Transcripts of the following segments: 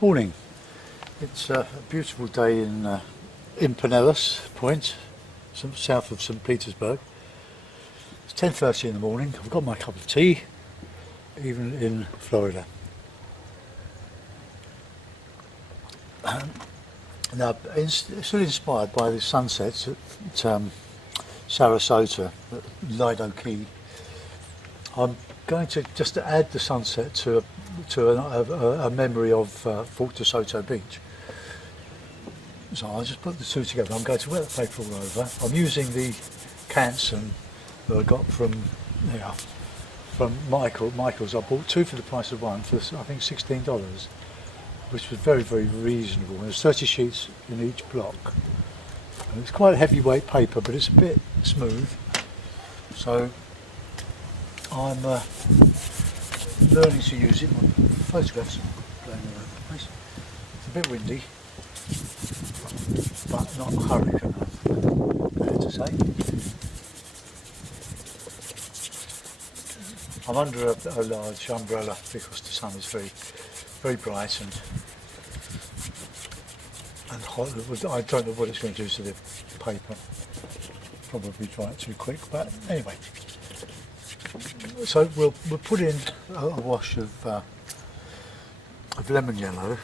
Morning. It's a beautiful day in Pinellas Point, south of St. Petersburg. It's 10:30 in the morning. I've got my cup of tea, even in Florida. Now, still inspired by the sunsets at Sarasota, at Lido Key. I'm going to just add the sunset to a memory of Fort De Soto beach. So I'll just put the two together. I'm going to wet the paper all over. I'm using the Canson that I got from Michael's. I bought two for the price of one for I think $16, which was very, very reasonable. There's 30 sheets in each block. And it's quite a heavyweight paper, but it's a bit smooth. So I'm learning to use it. My photographs are going all over the place. It's a bit windy, but not hurricane, I have to say. I'm under a large umbrella because the sun is very, very bright and hot. I don't know what it's going to do to the paper. Probably dry it too quick, but anyway. So we'll put in a wash of lemon yellow.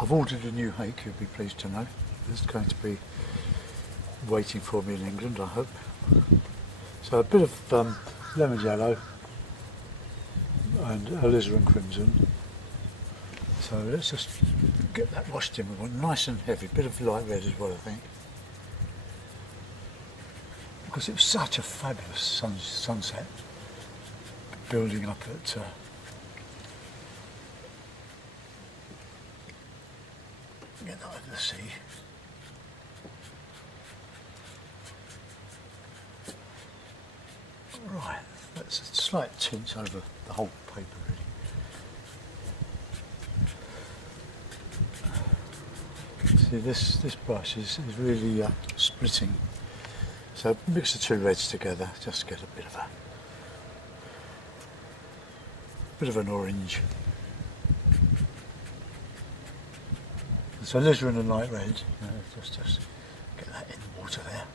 I've ordered a new hake, you'll be pleased to know. It's going to be waiting for me in England, I hope. So a bit of lemon yellow and alizarin crimson. So let's just get that washed in. We want nice and heavy, bit of light red as well, I think. Because it was such a fabulous sunset building up at get that over the sea. Right, that's a slight tint over the whole paper really. See, this brush is really splitting. So mix the two reds together, just get a bit of an orange. So alizarin and light red, just get that in the water there.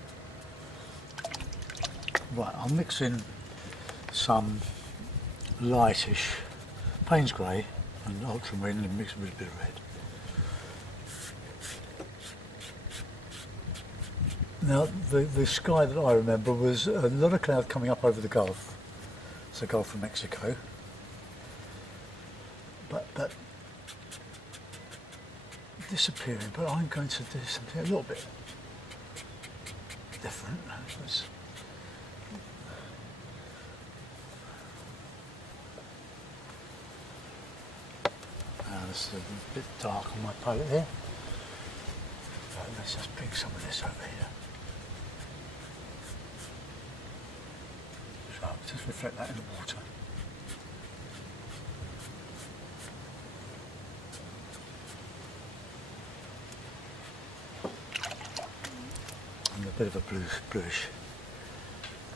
Right, I'll mix in some lightish Payne's grey and ultramarine and mix it with a bit of red. Now, the sky that I remember was a lot of cloud coming up over the Gulf. It's the Gulf of Mexico. But disappearing, but I'm going to do something a little bit different. This is a bit dark on my palette here. So let's just bring some of this over here. So just reflect that in the water. And a bit of a bluish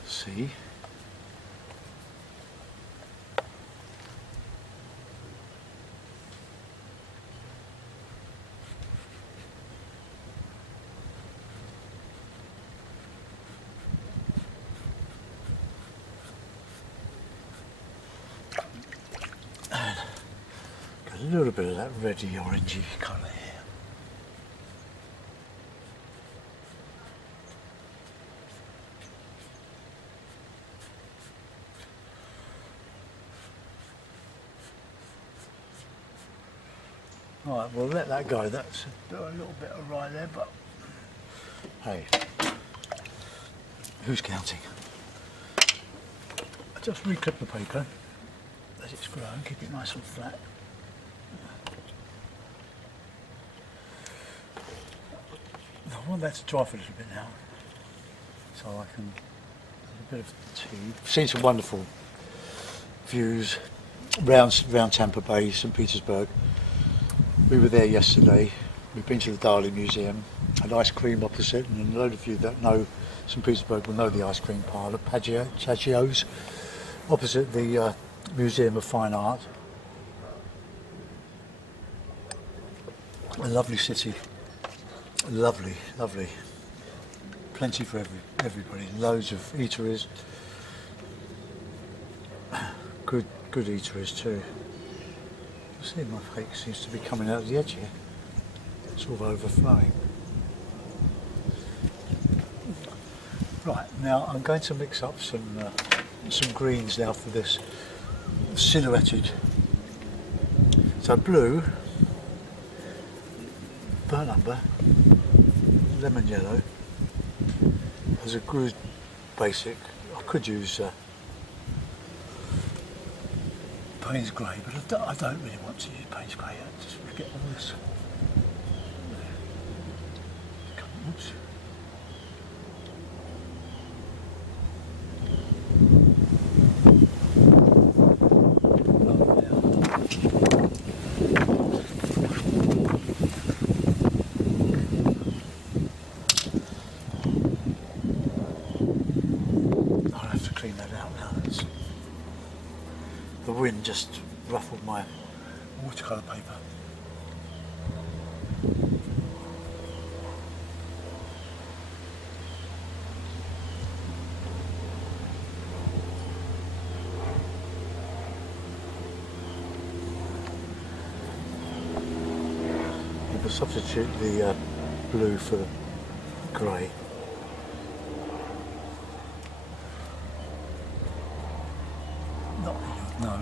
sea. A little bit of that reddy orangey colour here. Right, we'll let that go. That's a little bit of right there, but hey, who's counting? I just reclip the paper, let it grow and keep it nice and flat. I want that to dry for a little bit now, so I can have a bit of tea. Seen some wonderful views round Tampa Bay, St. Petersburg. We were there yesterday. We've been to the Darling Museum, had ice cream opposite, and a load of you that know St. Petersburg will know the ice cream parlour, Paggio's, opposite the Museum of Fine Art. A lovely city, lovely, lovely. Plenty for everybody. Loads of eateries. Good eateries too. See, my fake seems to be coming out of the edge here. Sort of overflowing. Right, now I'm going to mix up some greens now for this silhouetted. So blue, burnt umber, lemon yellow as a good basic. I could use Payne's grey, but I don't really want to use Payne's grey. I just get all this. Oops. I'll have to clean that out now. The wind just ruffled my watercolour paper. We'll substitute the blue for the grey. Not that you'll know.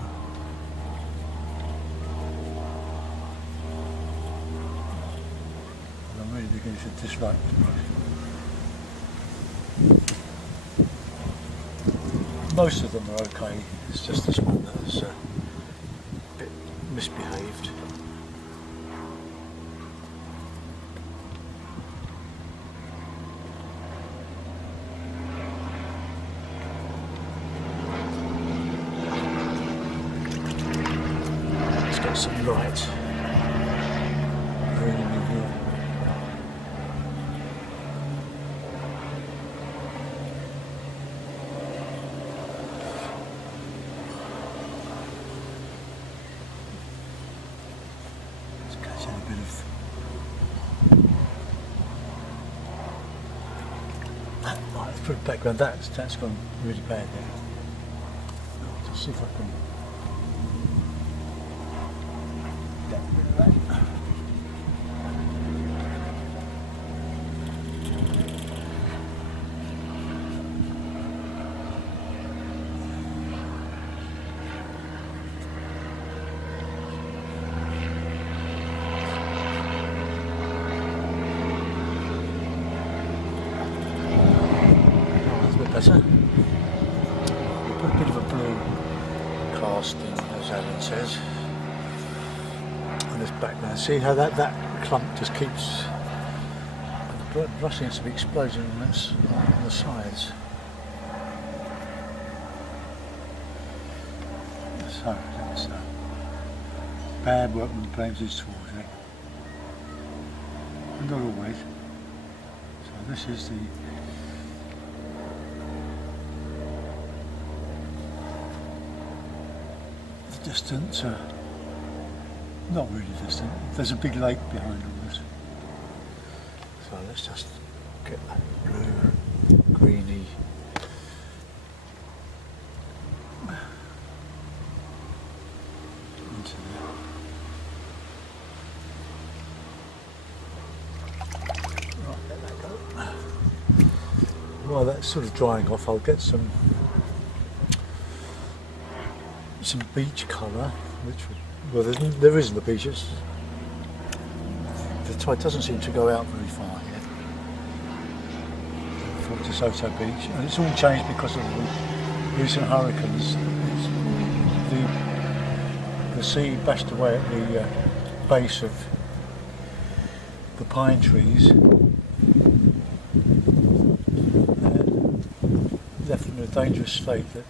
I'm really beginning to dislike the brush. Most of them are okay, it's just this one that's a bit misbehaved. Some light green in here. It's catching a bit of that. Right, let's put it back around. That's gone really bad there. I'll just see if I can. Better. We put a bit of a blue cast in, as Alan says, on this background. See how that clump just keeps. The brush seems to be exploding on the sides. So that's bad workman blames his tools, eh? Not always. So this is the. Distant, not really distant. There's a big lake behind all this. So let's just get that blue, greeny. Into there. Right, let that go. While that's sort of drying off, I'll get some beach colour, which well there isn't the beaches. The tide doesn't seem to go out very far yet. Fort De Soto beach, and it's all changed because of the recent hurricanes. The sea bashed away at the base of the pine trees and left them in a dangerous state that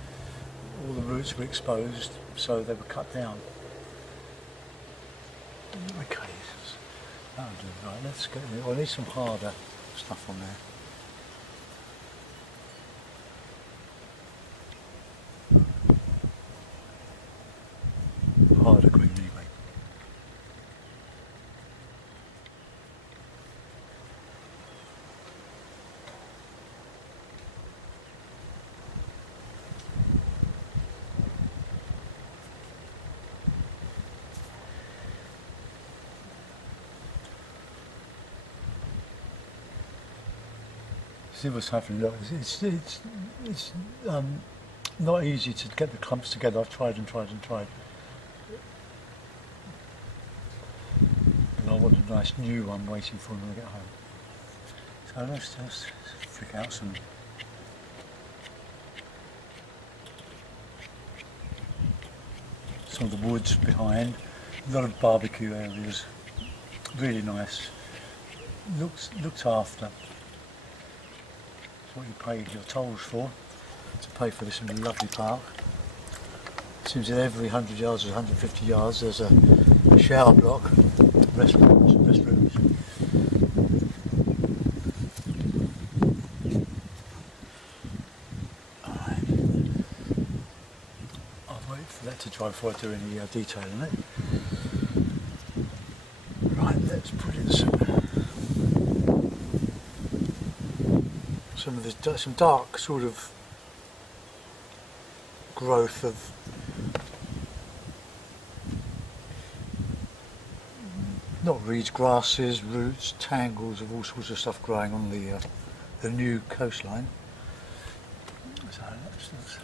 all the roots were exposed, so they were cut down. Okay, that'll do. Right, let's get. I need some harder stuff on there. Harder green anyway. See what's happening. Look, it's not easy to get the clumps together. I've tried and tried and tried. And I want a nice new one waiting for me when I get home. So let's just flick out some of the woods behind. A lot of barbecue areas. Really nice. Looked after. That's what you paid your tolls for, to pay for this lovely park. Seems that every 100 yards or 150 yards there's a shower block, restrooms. Alright. I'll wait for that to dry before I do any detail on it. Right, let's put in some dark sort of growth of not reeds, grasses, roots, tangles of all sorts of stuff growing on the new coastline. So let's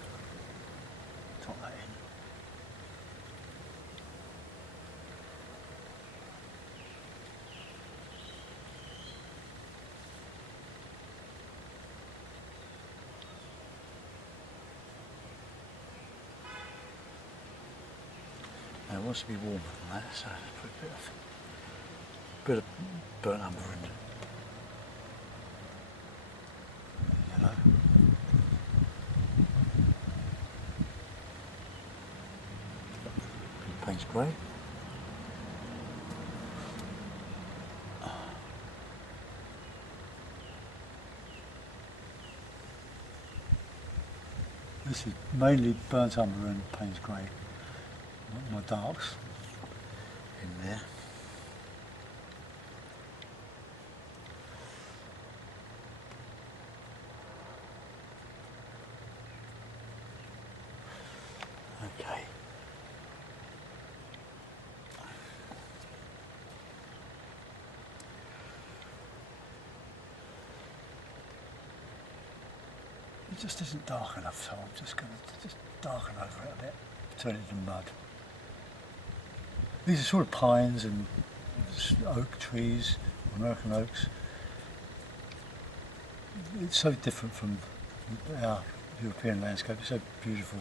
top that in. Now it wants to be warmer than that, so let's put a bit of burnt umber in. Yellow. Paints grey. This is mainly burnt umber and Payne's grey. My darks in there. Okay. It just isn't dark enough, so I'm just going to darken over it a bit, turn it into mud. These are sort of pines and oak trees, American oaks. It's so different from our European landscape, it's so beautiful.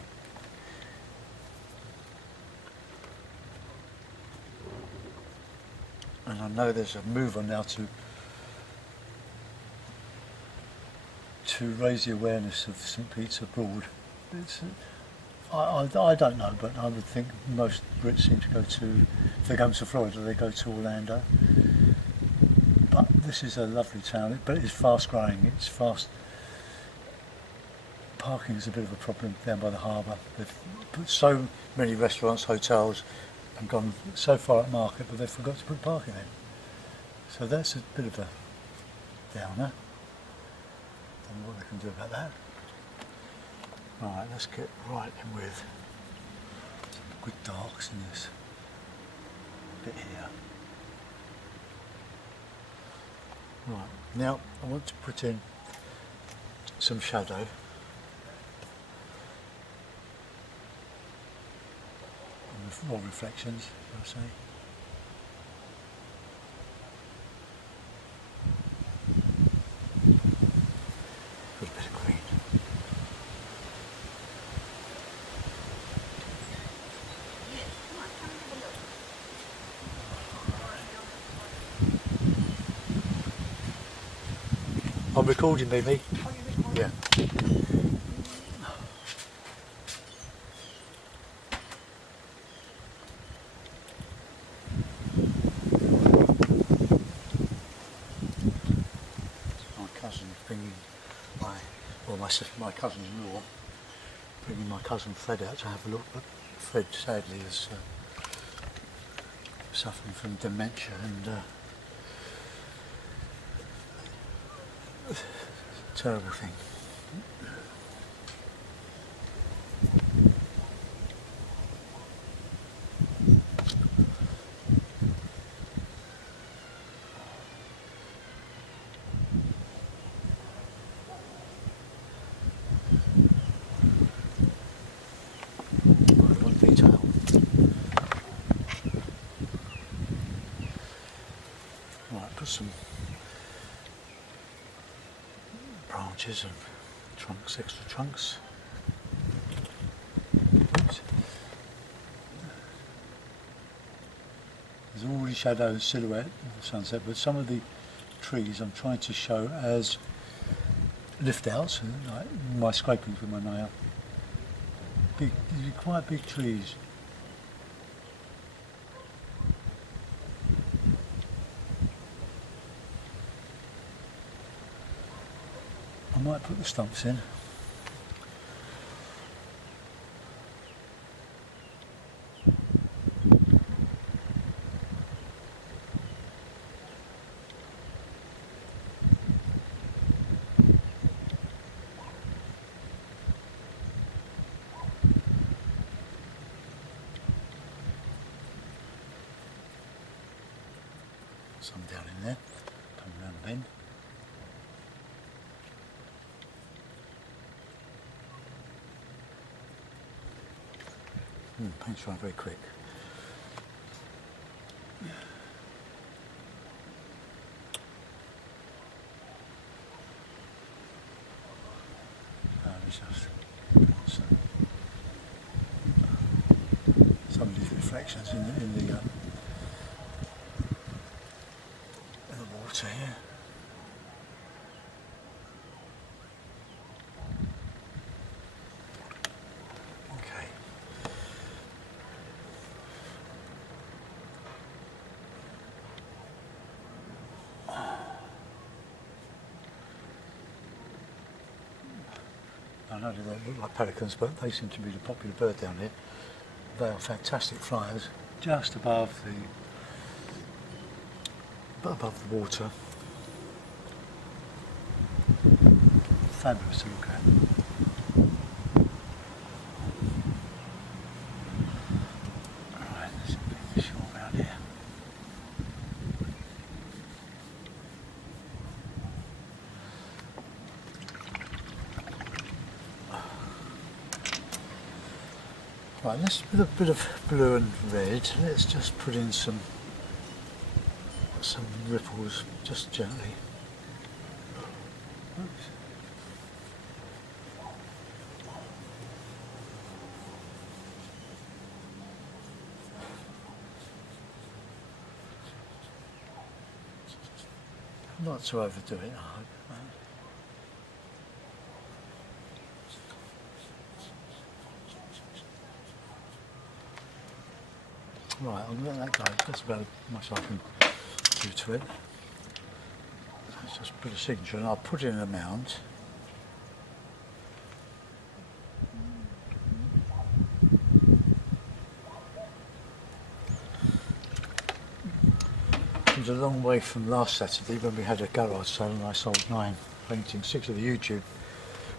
And I know there's a move on now to raise the awareness of St. Pete's abroad. I don't know, but I would think most Brits seem to go to, if they go to Florida, they go to Orlando. But this is a lovely town, but it's fast growing, it's fast. Parking is a bit of a problem down by the harbour. They've put so many restaurants, hotels, and gone so far at market, but they've forgot to put parking in. So that's a bit of a downer. Don't know what they can do about that. Right, let's get right in with some good darks in this bit here. Right, now I want to put in some shadow. Or reflections, I'll say. Put a bit of green. I'm recording, baby. Yeah. My cousin-in-law bringing my cousin Fred out to have a look, but Fred sadly is suffering from dementia and terrible thing. put some branches and trunks, extra trunks. Oops. There's already shadow silhouette of the sunset, but some of the trees I'm trying to show as lift outs, like my scrapings with my nail. Big, quite big trees. I might put the stumps in. Some down in there, coming around the bend. Paint's drying very quick. It's just some of these reflections in the water here. Okay. I know they don't look like pelicans, but they seem to be the popular bird down here. They are fantastic flyers, just above the water. Fabulous to look at. Alright, there's a bit of shore around here. Right, let's with a bit of blue and red, let's just put in some ripples just gently. Oops. Not to overdo it, I hope. Right, I'll let that go. That's about as much I can do to it. Let's just put a signature and I'll put it in a mount. It was a long way from last Saturday when we had a garage sale and I sold 9 paintings, 6 of the YouTube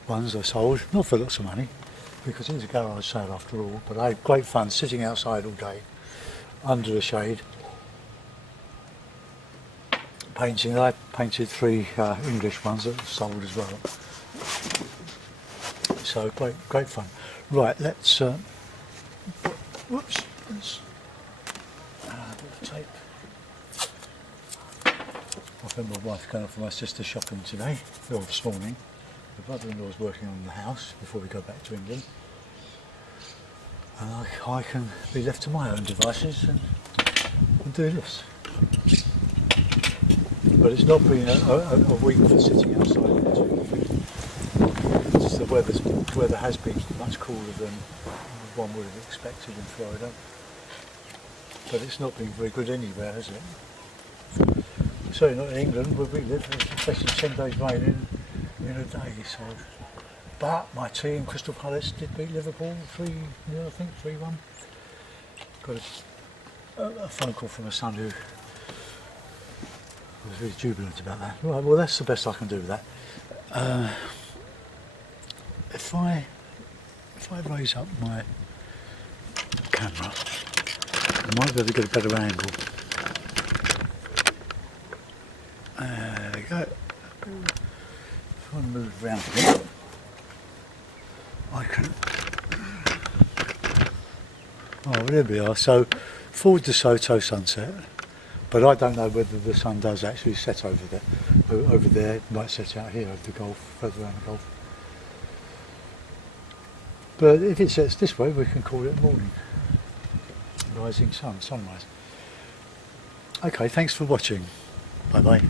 ones I sold, not for lots of money, because it was a garage sale after all, but I had great fun sitting outside all day, under the shade, painting. I painted 3 English ones that sold as well. So great fun. Right, let's whoops, let's a bit of tape. I think my wife's going off for my sister shopping today, or this morning. My brother-in-law's working on the house before we go back to England. And I can be left to my own devices and do this. But it's not been a week for sitting outside. It's just the weather has been much cooler than one would have expected in Florida. But it's not been very good anywhere, has it? Certainly not in England where we live, especially 10 days rain in a day. So. But my team, Crystal Palace, did beat Liverpool 3-0, I think, 3-1. Got a phone call from my son who was really jubilant about that. Right, well, that's the best I can do with that. If I raise up my camera, I might be able to get a better angle. There we go. If I move around a bit, I can. Oh, there we are. So, Fort De Soto sunset. But I don't know whether the sun does actually set over there. Over there, it might set out here over the Gulf, further around the Gulf. But if it sets this way, we can call it morning. Rising sun, sunrise. Okay, thanks for watching. Bye bye.